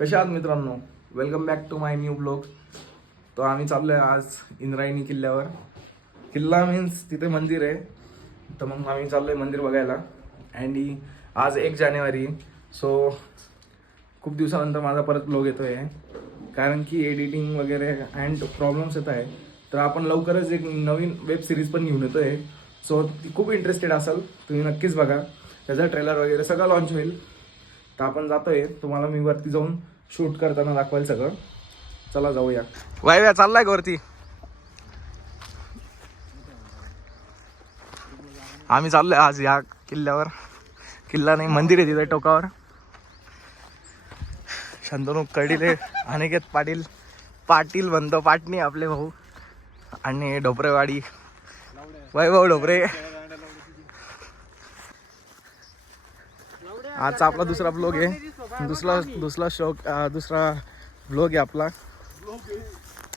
कसे आहात मित्रांनो, welcome back to my new blog. तो आम्ही चाललो आहे आज इंद्रायणी किल्ल्यावर. किल्ला मीन्स तिथे मंदिर आहे, तर मग आम्ही चाललो आहे मंदिर बघायला. अँड आज 1 जानेवारी, सो खूप दिवसानंतर माझा परत ब्लॉग येतो आहे, कारण की एडिटिंग वगैरे अँड प्रॉब्लेम्स येत आहे. तर आपण लवकरच एक नवीन वेब सिरीज पण घेऊन येतो आहे, सो ती खूप इंटरेस्टेड असेल, तुम्ही नक्कीच बघा. त्याचा ट्रेलर वगैरे सगळं लॉन्च होईल. तर आपण जातोय, तुम्हाला मी वरती जाऊन शूट करताना दाखवायला सगळं. चला जाऊया. वाय चाललाय का वरती? आम्ही चाललोय आज या किल्ल्यावर. किल्ला नाही, मंदिर आहे तिथे टोकावर. शंतनू कडिले, अनिकेत पाटील, पाटील म्हणतो पाटणी आपले भाऊ, आणि ढोपरेवाडी वैभव ढोपरे. आजचा आपला दुसरा ब्लॉग आहे, दुसरा ब्लॉग आहे आपला.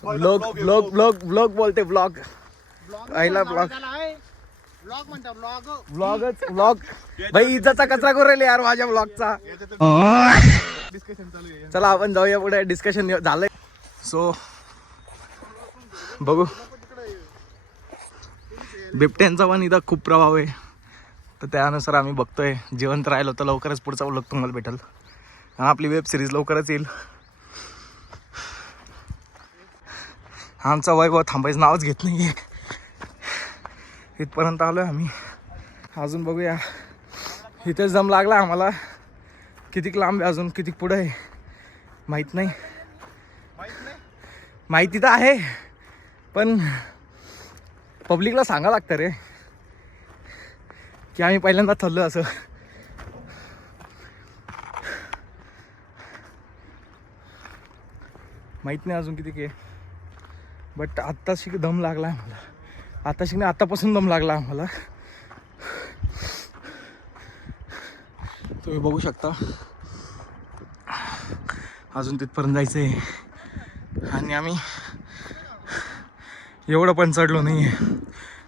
ब्लॉग बोलते, ब्लॉग पहिला ब्लॉग भाई. इज्जतचा कचरा करू राहिले यार माझ्या ब्लॉगचा. चला आपण जाऊया पुढे, डिस्कशन झालंय. सो बघू, बिबट्यांचा पण इथं खूप प्रभाव आहे, तर त्यानुसार आम्ही बघतोय. जिवंत राहिलो तर लवकरच पुढचा व्लॉग तुम्हाला भेटेल. आपली वेब सिरीज लवकरच येईल. आमचा वैभव थांबायचं नावच घेत नाहीये. इथपर्यंत आलोय आम्ही, अजून बघूया. इथेच दम लागला आम्हाला. कितीक लांब आहे अजून, कितीक पुढे आहे माहीत नाही. माहिती तर आहे, पण पब्लिकला सांगा लागतं रे की आम्ही पहिल्यांदा ठरलो असं. माहीत नाही अजून किती आहे, बट आत्ताशी दम लागला आम्हाला. आत्ताशी नाही, आत्तापासून दम लागला आम्हाला. तुम्ही बघू शकता, अजून तिथपर्यंत जायचं आहे, आणि आम्ही एवढं पण चढलो नाही आहे.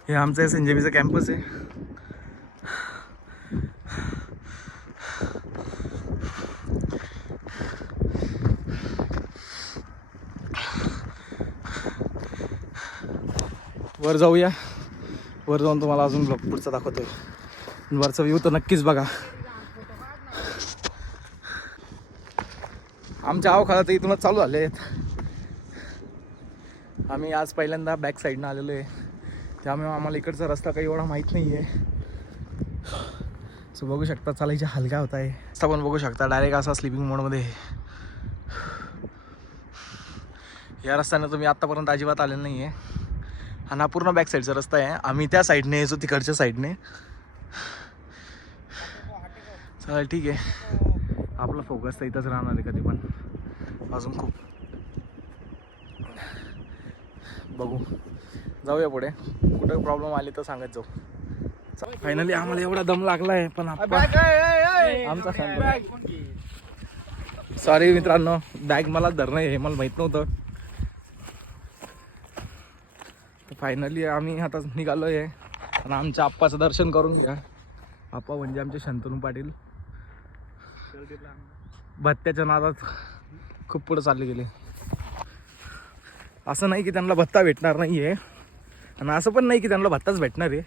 हे आमचं SNJBचं कॅम्पस आहे. वर जाऊया. वर जाऊन तुम्हाला अजून ब्लॉग पुढचा दाखवतोय. वरचा व्ह्यू तर नक्कीच बघा. आमच्या अवकाळा तर इथूनच चालू झाले आहेत. आम्ही आज पहिल्यांदा बॅक साईडनं आलेलो आहे, त्यामुळे आम्हाला इकडचा रस्ता काही एवढा माहीत नाही आहे. सो बघू शकता चालायची हलका होत आहे. रस्ता पण बघू शकता डायरेक्ट असा स्लिपिंग मोडमध्ये. या रस्त्याने तुम्ही आत्तापर्यंत अजिबात आलेलं नाही आहे, आणि हा पूर्ण बॅक साईडचा रस्ता आहे. आम्ही त्या साईडने यायचो, तिकडच्या साईडने. चालेल, ठीक आहे. आपला फोकस तर इथंच राहणार आहे कधी पण. अजून खूप बघू, जाऊया पुढे. कुठे प्रॉब्लेम आले तर सांगत जाऊ. फायनली आम्हाला एवढा दम लागला आहे, पण आमचा सॉरी मित्रांनो, बॅग मला धरणं हे मला माहीत नव्हतं. तर फायनली आम्ही आता निघालो आहे, आणि आमच्या आप्पाचं दर्शन करून घ्या. आप्पा म्हणजे आमचे शंतनू पाटील. भत्त्याच्या नादात खूप पुढे चालले गेले. असं नाही की त्यांना भत्ता भेटणार नाही आहे, आणि असं पण नाही की त्यांना भत्ताच भेटणार आहे.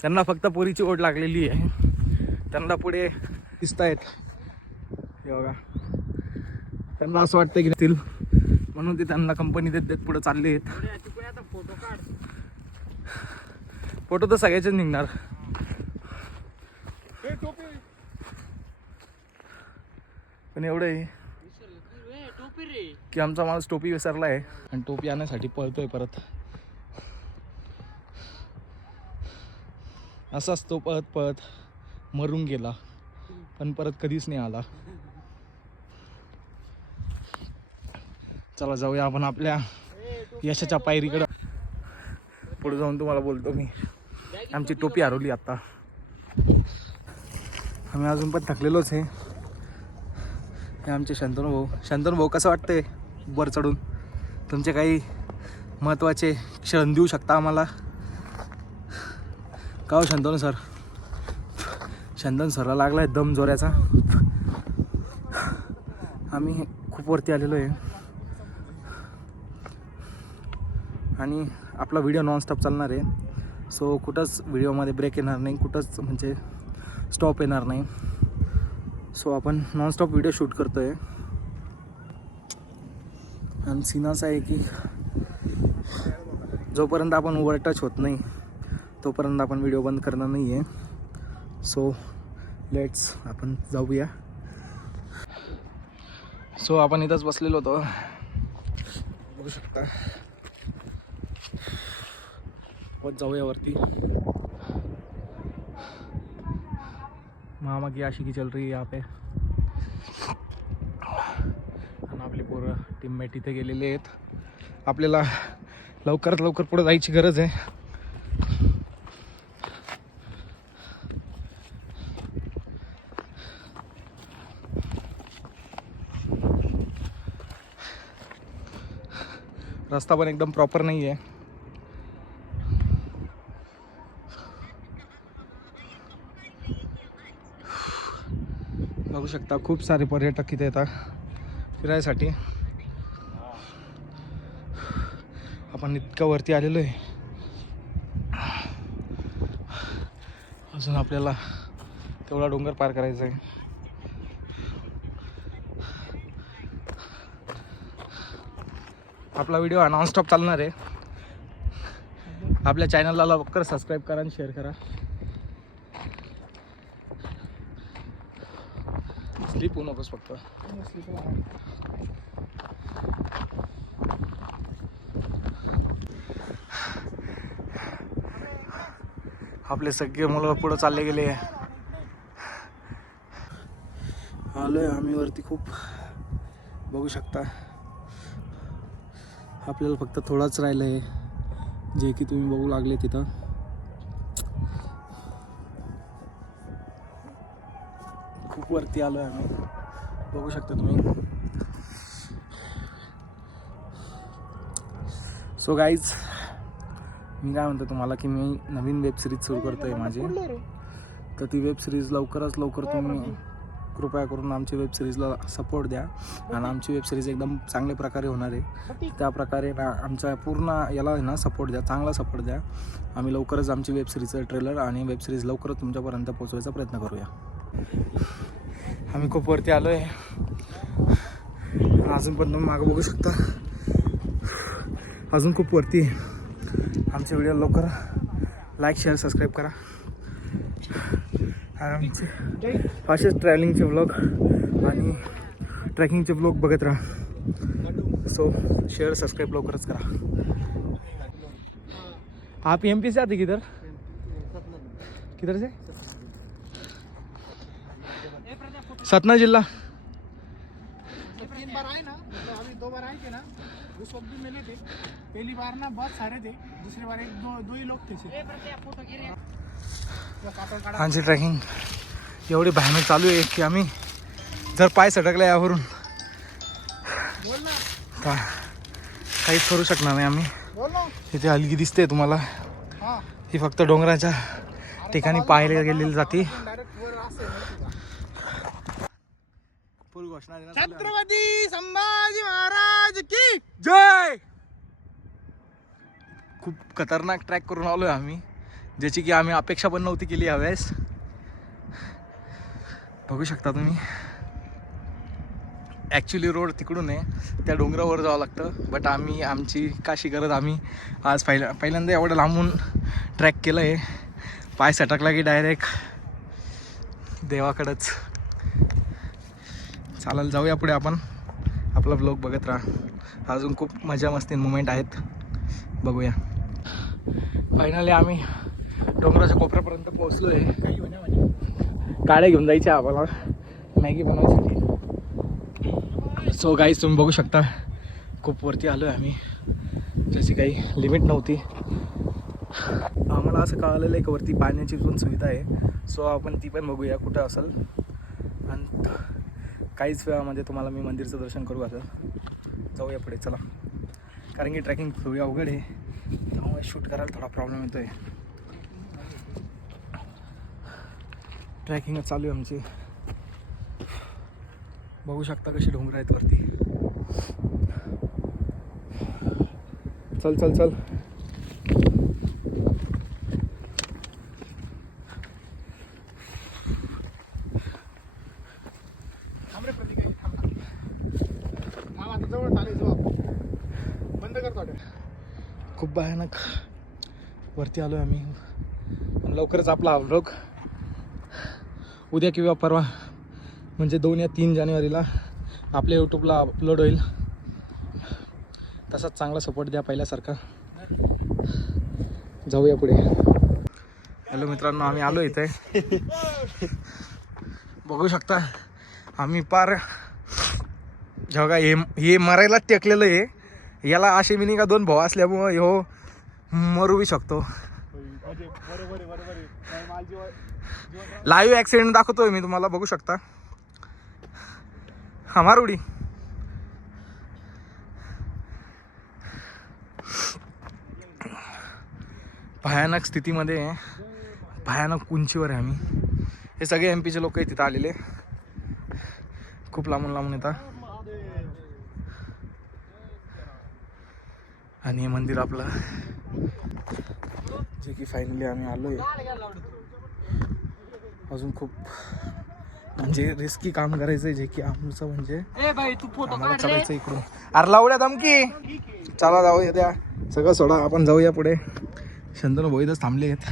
त्यांना फक्त पोरीची ओढ लागलेली आहे. त्यांना पुढे दिसत आहेत हे बघा. त्यांना असं वाटतं की नसतील, म्हणून ते त्यांना कंपनी देत देत पुढे चालले आहेत. फोटो तर सगळ्याचेच निघणार. पण एवढं आहे की आमचा माणूस टोपी विसरला आहे, आणि टोपी आणण्यासाठी पळतोय परत. असाच तो पळत पळत मरून गेला, पण परत कधीच नाही आला. चला जाऊया आपण आपल्या यशाच्या पायरीकडं. पुढे जाऊन तुम्हाला बोलतो मी. आमची टोपी हरवली आता. आम्ही अजून पण थकलेलोच आहे. हे आमचे शंतनू भाऊ कसं वाटतंय वर चढून? तुमचे काही महत्त्वाचे क्षण देऊ शकता आम्हाला का हो शंतनू सर? चंदन सरला लागलाय दम जोराचा. आम्ही खूप वरती आलेलो आहे आणि आपला व्हिडिओ नॉनस्टॉप चालणार आहे. सो कुठंच व्हिडिओमध्ये ब्रेक येणार नाही, कुठंच म्हणजे स्टॉप येणार नाही. सो आपण नॉनस्टॉप व्हिडिओ शूट करतो आहे. आणि सीन असा आहे की जोपर्यंत आपण वर टच होत नाही तोपर्यंत आपण व्हिडिओ बंद करणार नाही आहे. सो लेट्स आपण जाऊया. सो आपण इथंच बसलेलो होतो, बघू शकता. जाऊया वरती. मामा की आशिकी चल रही है यहाँ पे. आणि आपले पोरं टीममेट इथे गेलेले आहेत. आपल्याला लवकरात लवकर पुढे जायची गरज आहे. रस्ता पण एकदम प्रॉपर नाही आहे. बघू शकता खूप सारे पर्यटक इथे येतात फिरायसाठी. आपण इतकं वरती आलेलो आहे, अजून आपल्याला तेवढा डोंगर पार करायचा आहे. आपला व्हिडिओ हा नॉनस्टॉप चालणार आहे. आपल्या चॅनलला लवकर सबस्क्राईब करा आणि शेअर करा. स्लिप होऊ नकोस फक्त. आपले सगळे मुलं पुढं चालले गेले. आलोय आम्ही वरती खूप, बघू शकता. आपल्याला फक्त थोडाच राहिलं आहे, जे की तुम्ही बघू लागले तिथं. खूप वरती आलोय आम्ही, बघू शकता तुम्ही. सो गाईज, मी काय म्हणतो तुम्हाला की मी नवीन वेब सिरीज सुरू करतो आहे माझी. तर ती वेब सिरीज लवकरात लवकर तुम्ही कृपया करून आमची वेब सिरीजला सपोर्ट द्या. आणि आमची वेब सिरीज एकदम चांगल्या प्रकारे होणार आहे. त्या प्रकारे ना आमच्या पूर्ण याला आहे ना सपोर्ट द्या, चांगला सपोर्ट द्या. आम्ही लवकरच आमची वेब सिरीजचं ट्रेलर आणि वेब सिरीज लवकरच तुमच्यापर्यंत पोहोचवायचा प्रयत्न करूया. आम्ही खूप वरती आलो आहे, अजून पण तुम्ही मागं बघू शकता. अजून खूप वरती आहे. आमच्या व्हिडिओ लवकर लाईक शेअर सबस्क्राईब करा. आमचे असेच ट्रॅव्हलिंगचे व्लॉग आणि ट्रॅकिंगचे व्लॉग बघत राहा. सो शेअर सब्सक्राइब लवकरच करा. आप एमपी से आते किधर किधर से? सतना जिला. 3 बार आए ना, मतलब अभी 2 बार आए थे ना, उस वक्त भी मिले थे. पहली बार ना बहुत सारे थे, दूसरी बार दो ही लोग थे सिर्फ. आमची ट्रॅकिंग एवढी भयानक चालू आहे की आम्ही जर पाय सटकला यावरून काहीच करू शकणार नाही आम्ही. इथे हलगी दिसते तुम्हाला, ही फक्त डोंगराच्या ठिकाणी पाहायला गेलेली जाते. छत्रपती संभाजी महाराज की जय. खूप खतरनाक ट्रॅक करून आलोय आम्ही, ज्याची की आम्ही अपेक्षा पण नव्हती केली यावेळेस. बघू शकता तुम्ही. ॲक्च्युली रोड तिकडून आहे, त्या डोंगरावर जावं लागतं. बट आम्ही आमची काशी करत आम्ही आज पहिल्यांदा एवढं लांबून ट्रॅक केलं आहे. पाय सटकला की डायरेक्ट देवाकडंच. चालेल, जाऊया पुढे आपण. आपला ब्लॉग बघत राहा, अजून खूप मजा मस्ती मुमेंट आहेत, बघूया. फायनली आम्ही डोंगराच्या कोपऱ्यापर्यंत पोहोचलो आहे. गाड्या घेऊन जायच्या आम्हाला मॅगी बनवायसाठी. सो गाईज, तुम्ही बघू शकता खूप वरती आलो आहे आम्ही, ज्याची काही लिमिट नव्हती. आम्हाला असं कळालेलं आहे की वरती पाण्याची पण सुविधा आहे. सो आपण ती पण बघूया कुठं असेल. आणि काहीच वेळामध्ये तुम्हाला मी मंदिरचं दर्शन करू. आता जाऊया पुढे, चला. कारण की ट्रॅकिंग थोडी अवघड आहे, त्यामुळे शूट करायला थोडा प्रॉब्लेम येतो आहे. ट्रॅकिंग चालू आहे आमची. बघू शकता कशी डोंगर आहेत वरती. चल चल चल. थांब रे प्रतीक, थांब ना. मामा आता जवळ चालायचं आपण. बंद करतो हॉटेल. खूप भयानक वरती आलो आहे आम्ही. आणि लवकरच आपला हा व्लॉग उद्या किंवा परवा म्हणजे 2 या 3 जानेवारीला आपल्या यूट्यूबला अपलोड होईल. तसाच चांगला सपोर्ट द्या पहिल्यासारखा. जाऊया पुढे. हॅलो मित्रांनो, आम्ही आलो इथे. बघू शकता आम्ही पार जेव्हा हे मरायला टेकलेलं आहे. याला असे मिनी का 2 भाऊ असल्यामुळं ह्यो मरू बी शकतो. लाईव्ह ॲक्सिडेंट दाखवतोय मी तुम्हाला, बघू शकता. हमार उडी. भयानक स्थितीमध्ये, भयानक उंचीवर आहे आम्ही. हे सगळे MP चे लोक तिथं आलेले, खूप लांबून लांबून येतात. आणि हे मंदिर आपलं, जे की फायनली आम्ही आलोय. अजून खूप म्हणजे रिस्की काम करायचंय, जे की आमचं म्हणजे आम्हाला चालायचं इकडून. अरे लावड्या धमकी. चला जाऊया, द्या सगळं सोडा, आपण जाऊया पुढे. शंतनू भाऊ इथंच थांबले आहेत.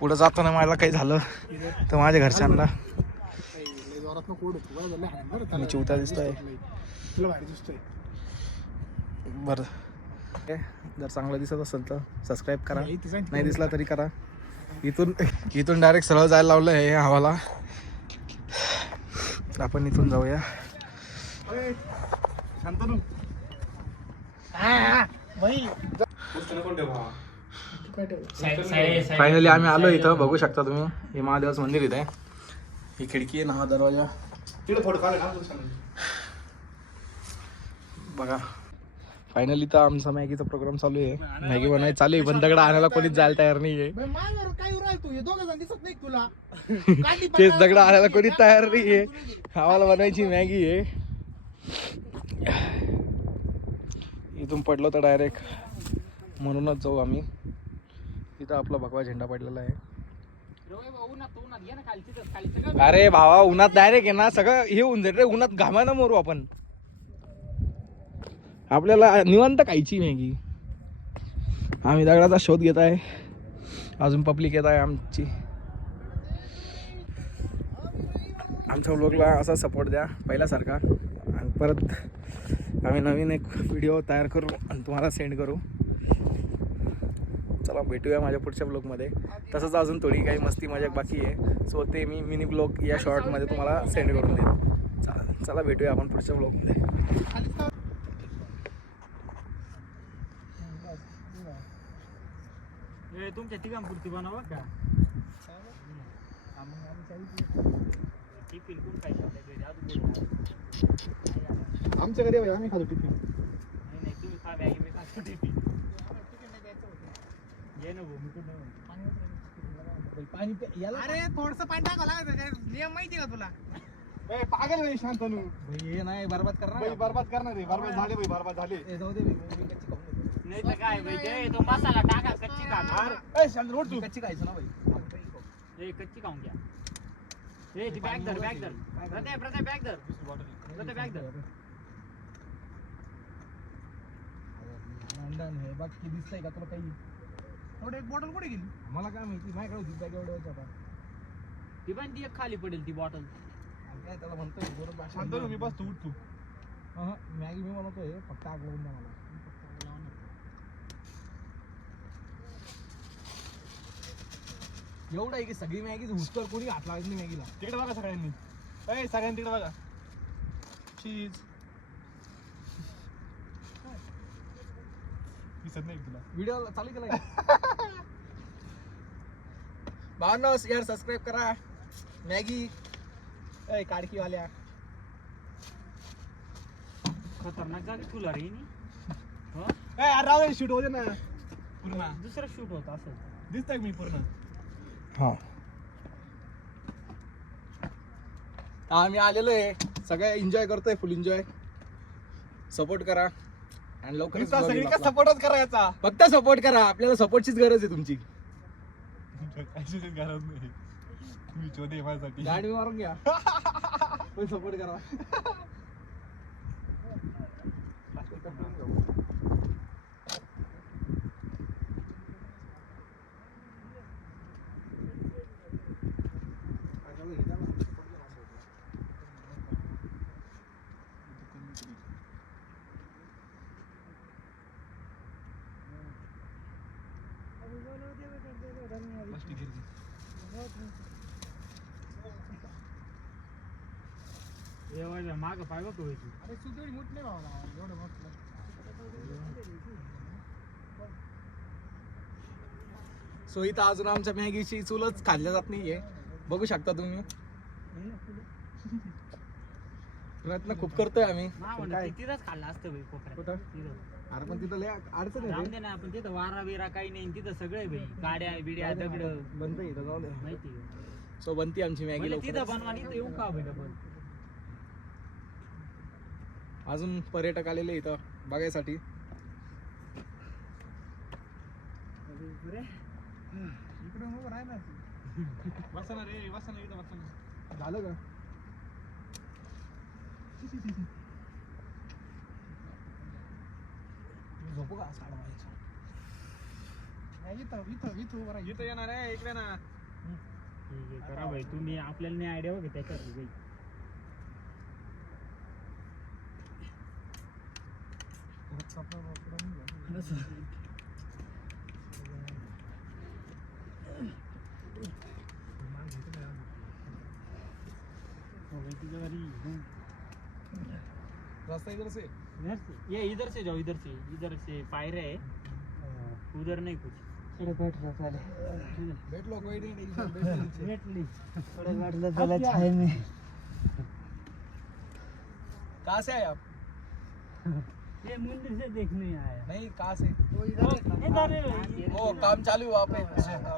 पुढं जाताना मला काही झालं तर माझ्या घरच्यांना मी चिवता दिसतोय. तुला भारी दिसतोय. बरं, जर चांगलं दिसत असेल तर सबस्क्राईब करा, नाही दिसला तरी करा. इथून डायरेक्ट सरळ जायला लावलं आहे आम्हाला. आपण इथून जाऊया. फायनली आम्ही आलो इथं. बघू शकता तुम्ही, हे महादेवाचं मंदिर इथे आहे. ही खिडकी आहे ना, हा दरवाजा बघा. फायनली तर आमचा मॅगीचा प्रोग्राम चालू आहे. मॅगी बनायची चालू आहे, पण दगड आणायला कोणीच जायला तयार नाही आहे. तेच दगड आणायला कोणीच तयार नाही आहे. आम्हाला बनायची मॅगी आहे. इथून पडलो तर डायरेक्ट म्हणूनच जाऊ आम्ही. तिथं आपला भगवा झेंडा पडलेला आहे. अरे भावा, उन्हात डायरेक्ट आहे ना, सगळं हे होऊन जाईल रे. उन्हात घामानं मरू आपण. आपल्याला निवांत खायची मॅगी. आम्ही दगडाचा शोध घेत आहे. अजून पब्लिक येत आहे आमची. आमच्या व्लॉगला असा सपोर्ट द्या पहिल्यासारखा. आणि परत आम्ही नवीन एक व्हिडिओ तयार करू आणि तुम्हाला सेंड करू. चला भेटूया माझ्या पुढच्या ब्लॉगमध्ये. तसंच अजून थोडी काही मस्ती मजाक बाकी आहे, सो ते मी मिनी ब्लॉग या शॉर्टमध्ये तुम्हाला सेंड करून देईन. चला भेटूया आपण पुढच्या ब्लॉगमध्ये. तुमच्या तिघांपुरती बनवा का? आमच्या घरी आम्ही खातो टिफिन. तुम्ही खा मॅगी, मी खातो टिफिन. अरे थोडस पाणी टाकावं लागत. नियम माहिती का तुला? पागल भाई, शांतनू हे नाही बरबाद करणार. बरबाद करणार आहे. बरबाद झाले भाई, बरबाद झाले. जाऊ दे नाही तर काय भाई, तो मसाला टाका. कच्ची खा. शांतनू तू कच्ची खायचं ना भाई. कच्ची खाऊन घ्या. ती बॅग धर, बॅग धर. प्रत्येक बॅग धर. प्रत्येक बॅग धर. बघ की दिसतंय का तुला काही? थोडं एक बॉटल कुठे गेली? मला काय माहिती, माझ्याकडे होती बॅग एवढ्या आता. ती पण ती एक खाली पडेल ती बॉटल. काय त्याला म्हणतोय शांतनू, मी बस तू उठ तू. मॅगी मी बनवतोय, फक्त आग लावून द्या मला. एवढं आहे की सगळी मॅगी हुसकर कोणी हात लावत नाही मॅगीला. तिकडे बघा सगळ्यांनी. सगळ्यांनी तिकडे बघा. चीज दिसत नाही तुला. व्हिडिओ चालू केला भावना यार, सबस्क्राईब करा. मॅगी काडकीवाल्या खतरनाक जागी तुला रे. राव शूट होते ना पूर्ण. दुसरं शूट होतं असं दिसतंय मी पूर्ण. हां आम्ही आलेलो आहे, सगळे एन्जॉय करतोय, फुल एन्जॉय. सपोर्ट करा आणि लवकरच vlog येईल आपला. सपोर्टच करायचा. फक्त सपोर्ट करा, आपल्याला सपोर्टचीच गरज आहे तुमची. गरज नाही, तुम्ही चोदे माझ्यासाठी. गाडी मारून घ्या पण सपोर्ट करा. माग पाय बघ अरे सुधीर मोठ नाही भावा एवढं मोठं. सो इथं अजून आमच्या मॅगीची चूलच खाल्ल्या जात नाहीये, बघू शकता तुम्ही. प्रयत्न खूप करतोय आम्ही. तिथंच खाल्लं असतं भाई कोपऱ्यात. कुठं? तिथं. अरे पण तिथं लय अडचण जाऊन आहे दे ना, आपण तिथं वारा बिरा काही नाही, तिथं सगळे भाई गाड्या बिड्या दगड बंद इथं, जाऊ दे. माहिती सो बनती आमची मॅगी म्हणजे तिथं लवकरच. बनवा इथं येऊ का भाई डबल. अजून पर्यटक आलेले इथं बघायसाठी. इकडे उभं राह ना. बसा ना रे, बसा ना, इथं बसा ना. झालं का? झोपू का? इथं उभं राह. इथं येणार आहे, इकडे ना. ठीक आहे, करा भाई तुम्ही, आपल्याला नाही आयडिया बघ त्याच्यात भाई. रास्ता इधर से. ये इधर से जाओ, इधर से पायरे है, उधर नहीं कुछ. बैठ लो, कोई नहीं टेंशन, बैठ लो नीचे. कहाँ से आए आप? ये मंदिर से देखने आया. नहीं, कहाँ से? इधर है. वो काम चालू है वहाँ पे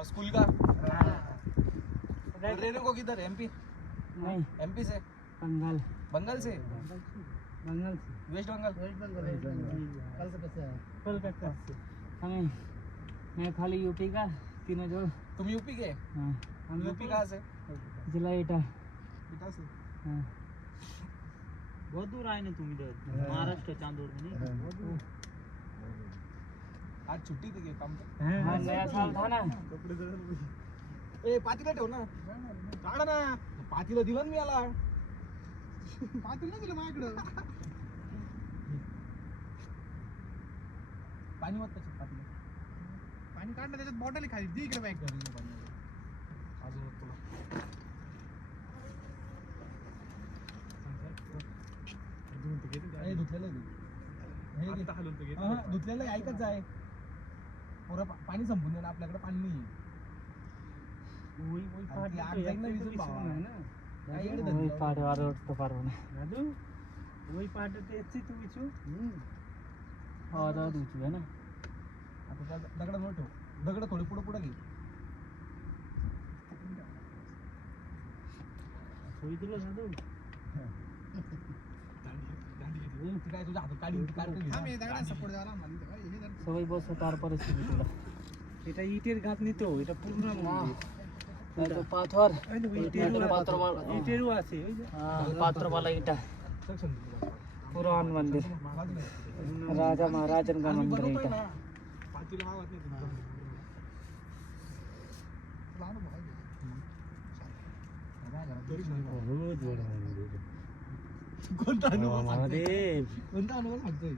स्कूल का. रहने को किधर? एमपी? नहीं, एमपी से? बंगाल. बंगाल से? बंगाल से. वेस्ट बंगाल? कोलकाता से. हमें मैं खाली यूपी का, तीनों जोड़. तुम यूपी के? हाँ. हम यूपी कहाँ से? जिला एटा. इटा से. हाँ. बहुत दूर आए ना तुम इधर, महाराष्ट्र चांदोड़ में नहीं. आज छुट्टी थी क्या काम पे? हाँ, नया साल था ना. ए पातीला ठेव ना. काढा ना. पातीला दिलं ना मी याला. पाटील नाही दिलं माझ्याकडं. पाणी मत त्याच्यात पातीला. पाणी काढलं त्याच्यात बॉटल खाली दे इकडे बॅग. अजून तुला. धुतलेलं धुतलेलं ऐकत जाय. पुरा पाणी संपून ना, आपल्याकडे पाणी नाही. वही पाट वाला उठतो पारवना. दादू वही पाट तेची तू विचू. और दूसरी है ना. आता दगड वर ठेव. दगड थोडे पुढे पुढे घे. सोयी तुला दादू. काय तुझ्या हातात काढी थांब हे दगडा सपोर्ट द्यायला म्हणतो का हे जर সবাই বসে তারপরে ছবি তোলা. এটা ইটের গাছ নিতো, এটা পূর্ণ মন্দির. তো পাথর, ইটেরও আছে ওই যে পাথরওয়ালা ইটা. পুরান मंदिर, राजा महाराजन का मंदिर है इटा. पाटील मागत नाही. कोणता अनुभव सांगतोय? महादेव कोणता अनुभव सांगतोय?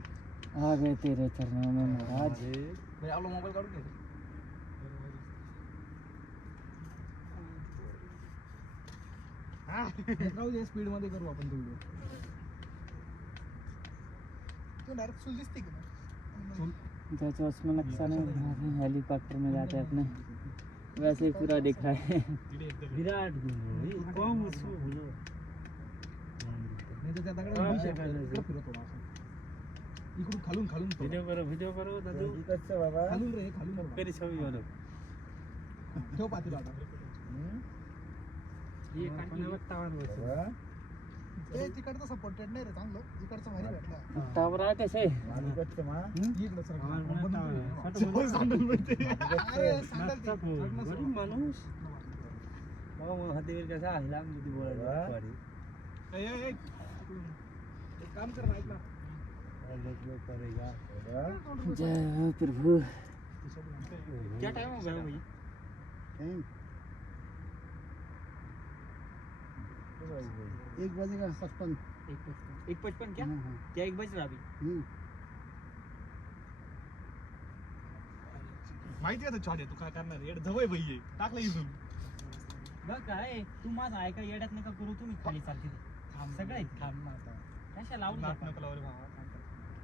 आ गए तेरे चरणों में महाराज. भाई आपला मोबाईल काढून घे. राहू दे, स्पीड मध्ये करू आपण तो व्हिडिओ. तू डायरेक्ट सुल दिसते की नाही? जैसे उसमें नक्शा नहीं, हेलीकॉप्टर में जाते अपने, वैसे ही पूरा दिख रहा है. विराट कौन उसको बोलो. नाही तर त्या दगडाला फिरव थोडा असं. इकडून खालून खालून थोडं. वीडियो करो दादू. खालून रे, खालून थोडं. मेरी छवि बनो. ठेव पातीला आता. ये काटने वक्त आवाज होतो. तिकडचं सपोर्टेड नाही रे चांगलं, इकडचं भारी भेटलं. टावर आहे कसे इकडं सर. अरे सांडल ते. माणूस हातीवर कसा आहे लांब होती बोलायला. एक काम कर ना, ऐक ना. जय प्रभु. क्या टाइम हो गया भाई? 1:55. 1:55 क्या? क्या 1 बज रहा अभी? माहिती आहे छान आहे, तू काय करणार आहे? जवळ भाई आहे, टाकलं इथून. बघ काय तू माझा ऐका येड्यात नका करू, तुम्ही खाली चालते सगळे कशा लावून नाक नको लावू रे भावा.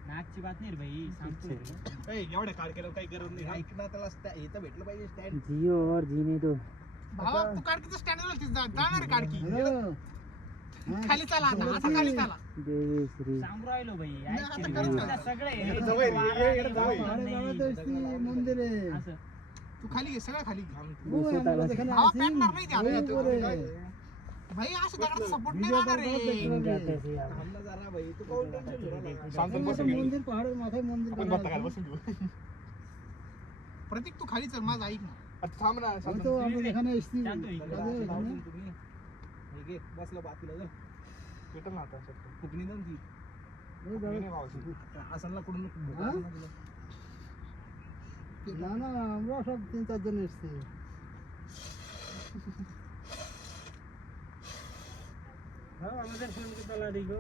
नाकची बात नाही रे भाई, सांगतो एवढ्या काढ केलं काही गरज नाही. ऐक ना, त्याला हे तर भेटलं पाहिजे स्टँड. जियो और जीने दो. भावा तू काढकीचं स्टँड जाणार काढकी. खाली चला आता, आता खाली चला. देवी श्री सांगू राहिलो भाई, सगळे मंदिर आहे असं. तू खाली घे, सगळं खाली घे. भावा पेटणार नाही ते आता. भाई असं दगडाचा सपोर्ट नाही लागणार रे. जरा भाई तू कोण टेन्शन घेऊ नका. शांत बसून घेऊ. मंदिर पहाड माथे मंदिर आपण बत्ता घाल बसून घेऊ. प्रतीक तू खाली चल, माझं ऐक ना. आता थांब ना, शांत तो आपण एखाने इस्ती घे बसला बाकीला जा. पेटल ना आता फुकणी ना ती. असनला कुठून ना ना আমরা সব 3-4 জন এসেছি. হ্যাঁ আমাদের সঙ্গে চলা দিগো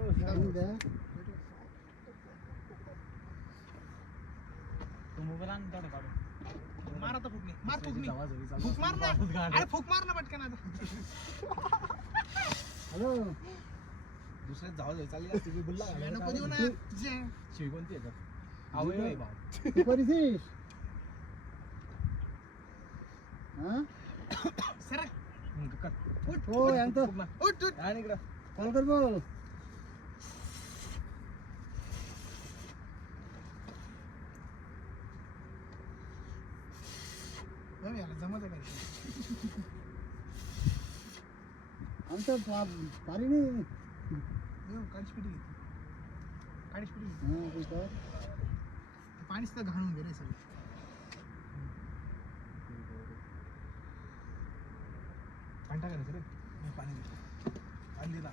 तो मोबाईल आण तेवढं काढून मार आता फुकणी, मार फुकणी. फुक मार ना. अरे फुक मार ना पटकन आता. हॅलो दुसऱ्या जाऊ चालली असते की बुल्ला नको देऊ ना. शिवी कोणती आहे का? आवय होय बा. तू परिसीस हां सर उठ. हो यांत उठ उठ आणि इकडं कॉल कर बोल. याला जमत आहे आमचं पारी नाही. काळीचपिटी पाणीच तर घालून गेले सगळं. पाणी टाकायचं रे. पाणी पाणी दिला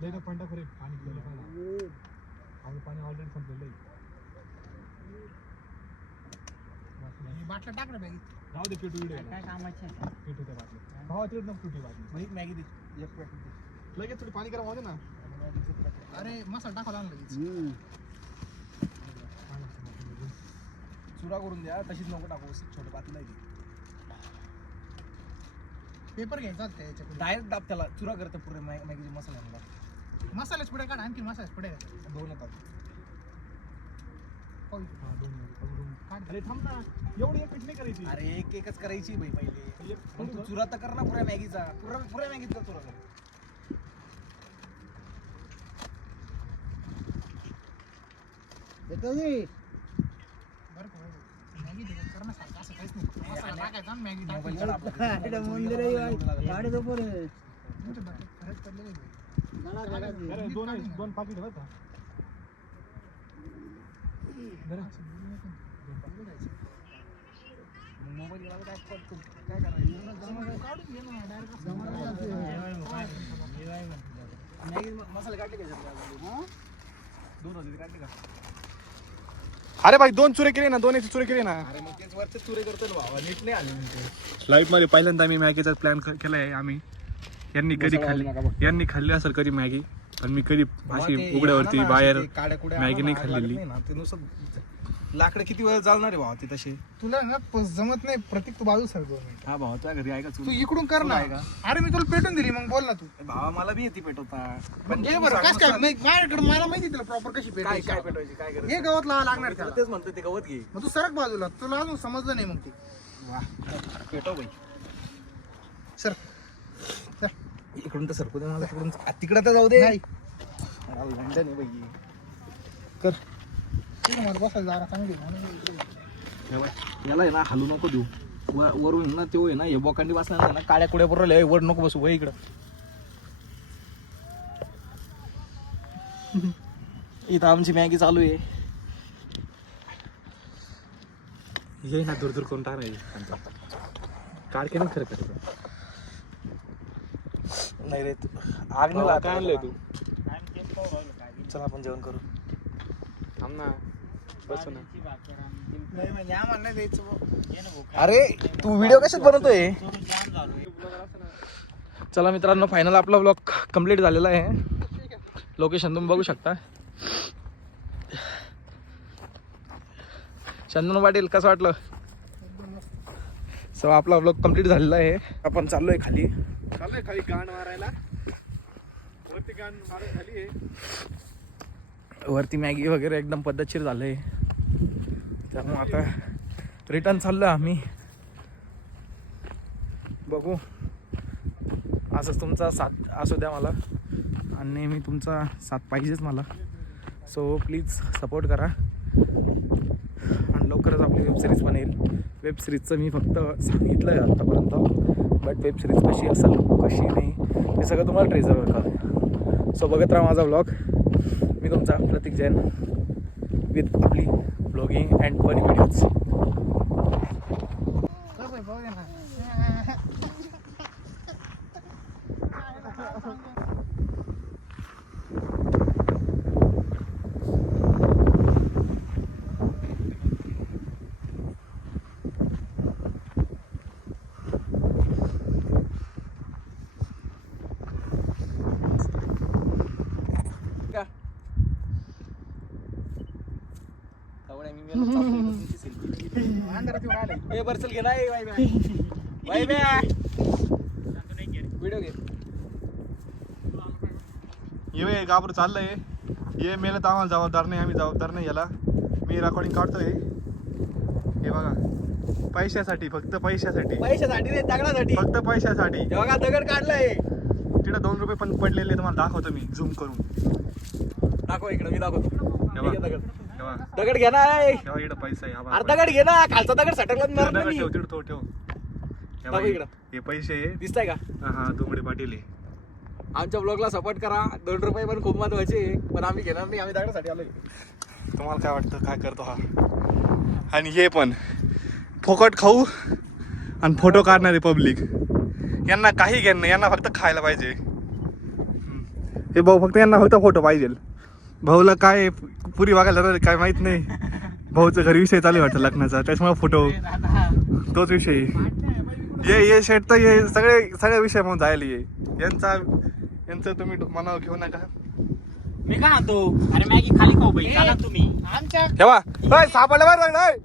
लय पाणी टाक रे. पाणी पाणी ऑलरेडी संपलेलं आहे. बाटला टाक रे बॅगीत. जाऊ दे पेटू काय कामाचे पेटू त्या बाटल्या. भावा तेच नको तुटी बाटली. मॅगी दे एक पॅकेट. लगेच थोडी पाणी गरम होते ना. अरे मसाला टाकावा लागला लगेच. चुरा करून द्या, तशीच नको टाकू. छोटं पातेलं आहे. पेपर घ्यायचा त्याच्याकडे डायरेक्ट दाब त्याला. चुरा करते पुढे मॅगीचे मसाला. मसाल्याच पुढे काढ, आणखी मसाल्याच पुढे दोन येतात. अरे थांब ना, एवढी एक नाही करायची. अरे एक एकच करायची भाई पहिले. पण तू चुरा तर कर ना पुऱ्या मॅगीचा. पुऱ्या मॅगीचा चुरा कर. दोन पाकिट होता. मोबाईल गेला काय करतो, काय करायचं. मसाले काढले का? दोन होते काढले का? अरे भाई दोन चुरे केले ना, दोन चुरे केले ना. अरे मग तेच वरचे चुरे करतो ना भावा, नीट नाही आले. लाईफ मध्ये पहिल्यांदा आम्ही मॅगीचा प्लॅन केलाय आम्ही. यांनी खाल्ली असेल कधी मॅगी, पण मी कधी अशी उघड्यावरती बाहेर मॅगी नाही खाल्लेली. लाकडं किती वेळ चालणार आहे भावा ते तसे. तुला ना जमत नाही. प्रतीक तू बाजू सर 2 मिनिट. हा भावा तुझ्या घरी आहे का? तू इकडून कर ना. अरे मी तुला पेटून दिली, मग बोल ना तू. भावा मला बी येते पेटवता. पण हे बरं कसं काय नाही, माझ्याकडे मला माहिती तुला प्रॉपर कशी पेटवायची. काय पेटवायची काय करायचं हे गवत लावा लागणार त्याला. तेच म्हणतो ते गवत घे. मग तू सरक बाजूला. तुला अजून समजलं नाही मग ते. वाह पेटव भाई. सर इकडून तर सरकू दे मला. तिकडं तर जाऊ दे. नाही भाई कर. बसायला चांगली याला आहे ना, हलू नको देऊ. वरून ना तो आहे ना हे बोकांडी बसला ना काळ्या कुड्या बरोबर वर नको बसू वय इकडं. इथं आमची मॅगी चालू आहे. ये ना दूर दूर करून टाकायचं काढ के ना खरं खरं. नाही रे तू आग नाही लागत. काय आणलंय तू? चला आपण जेवण करू. थांब ना बसू ना. अरे तू व्हिडिओ कशात बनवतोय? चला मित्रांनो फायनल आपला ब्लॉग कंप्लीट झालेला आहे. लोकेशन तुम्ही बघू शकता. चंदन पाटील कसं वाटलं? सो आपला ब्लॉग कंप्लीट झालेला आहे. आपण चाललोय खाली गाण मारायला. वरती गाण मारून झाली आहे. वरती मॅगी वगैरे एकदम पद्धतशीर झालंय. त्यामुळे आता रिटर्न चाललोय आम्ही. बघू असंच तुमचा साथ असू द्या मला आणि नेहमी तुमचा साथ पाहिजेच मला. सो प्लीज सपोर्ट करा आणि लवकरच आपली वेबसिरीज पण येईल. वेबसिरीजचं मी फक्त सांगितलं आहे आत्तापर्यंत, बट वेबसिरीज कशी असेल कशी नाही हे सगळं तुम्हाला ट्रेजर कळेल. सो बघत राहा माझा ब्लॉग. मी तुमचा प्रतीक जैन विथ आपली ब्लॉगिंग अँड फनी व्हिडिओज. बरचल घे नाही व्हिडिओ घे. ये गाबर चाललंय. ये मेलं तर आम्हाला जबाबदार नाही, आम्ही जबाबदार नाही याला. मी रेकॉर्डिंग काढतोय. हे बघा पैशासाठी, फक्त पैशासाठी, पैशासाठी रे दगडासाठी, फक्त पैशासाठी. हे बघा दगड काढलाय. तिकडे 2 रुपये पण पडलेले तुम्हाला दाखवतो मी झूम करून. दाखव इकडे मी दाखवतो. तेव्हा दगड तेव्हा दगड घे ना. तेव्हा इकडे पैसा आहे. हा बघा, अर्धा दगड घे ना. खालचा दगड सटकला दगड मारत ठेव तिकडे तो ठेव. हे बघा, इकडं. हे पैसे आहे. दिसताय का? हा दोंगडे पाटील आहे. आमच्या ब्लॉगला सपोर्ट करा. 2 रुपये पण खूप महत्वाचे, पण आम्ही घेणार नाही. आम्ही दगडासाठी आलोय. तुम्हाला काय वाटतं काय करतो हा? आणि हे पण फोकट खाऊ आणि फोटो काढणारे पब्लिक, यांना काही घेणं नाही, यांना फक्त खायला पाहिजे. हे भाऊ फक्त यांना फक्त फोटो पाहिजे. भाऊला काय पुरी बघायला काय माहित नाही. भाऊचं घरी विषय चालू वाटतं लग्नाचा, त्याच्यामुळे फोटो तोच विषय. ये शेट तर हे सगळे विषय म्हणून जायला ये. यांचं तुम्ही मनावर घेऊ नका. मी काय म्हणतो, अरे मॅगी खाली खाऊ बाई, चला तुम्ही आमच्या ठेवा सापडलं बरं नाही.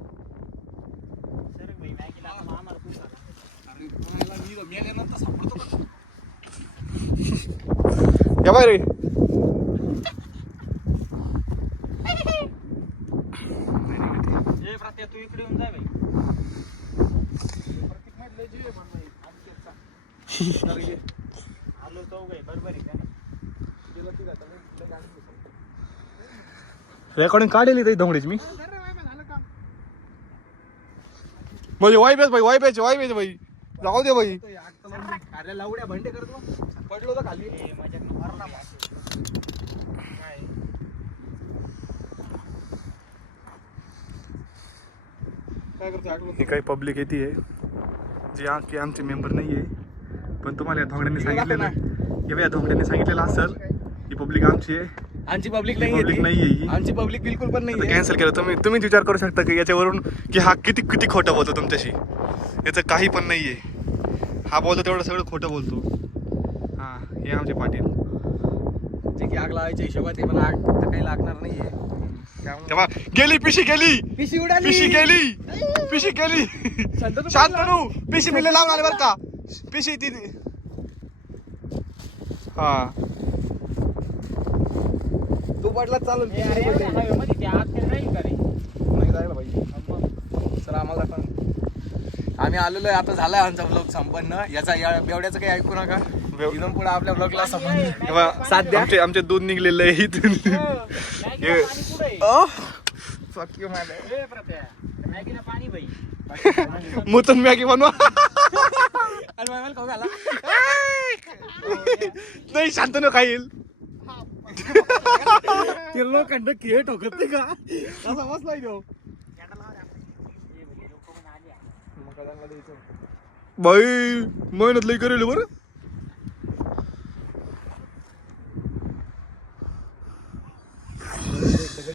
केव्हा रे तू इकडे येऊन जाय बाई. आलो तो बरोबर आहे का? रेकॉर्डिंग काढली तरी दमडीच मी. म्हणजे वाईबेच भाई जाऊ दे भाई. अरे लावड्या भंडे करतो. पडलो तर खाली. ही काही पब्लिक येते जी आमचे मेंबर नाही आहे, पण तुम्हाला या धोंगड्यांनी सांगितलेलं, या धोंगड्यांनी सांगितलेलं असेल ही पब्लिक आमची आहे. आमची पब्लिक पब्लिक नाही आहे. आमची पब्लिक बिलकुल पण नाही. कॅन्सल केलं. तुम्हीच विचार करू शकता की याच्यावरून की हा किती खोटं बोलतो तुमच्याशी. याचं काही पण नाही आहे. हा बोलतो तेवढं सगळं खोटं बोलतो. हां हे आमचे पाटील. जे की आग लावायच्या हिशोबात आहे, पण आग तर काही लागणार नाहीये. तेव्हा गेली पिशी गेली पिशी उडाली. पिशी गेली. शांतनू पिशी मिले लावून आले बरं का. पिशी ती हा तू पडला चालून. नाही जायला पाहिजे. सर आम्हाला पण आम्ही आलेलो आहे. आता झालाय आमचा ब्लॉग संपन्न. या बेवड्याचं काही ऐकू नका. इथून पुढे आपल्या ब्लॉगला साथ द्या. आमचे दूध निघलेलं आहे इथून. Fuck you, man. ए प्रत्या मॅगीला पाणी बाई मुतन मॅगी बनवा. आणि मला खाऊ घाला नाही शांत न खाईल. ते लोखंड खेळ ठोकत नाही का असा बसलाय तो बाई मेहनत लई करेल बरं.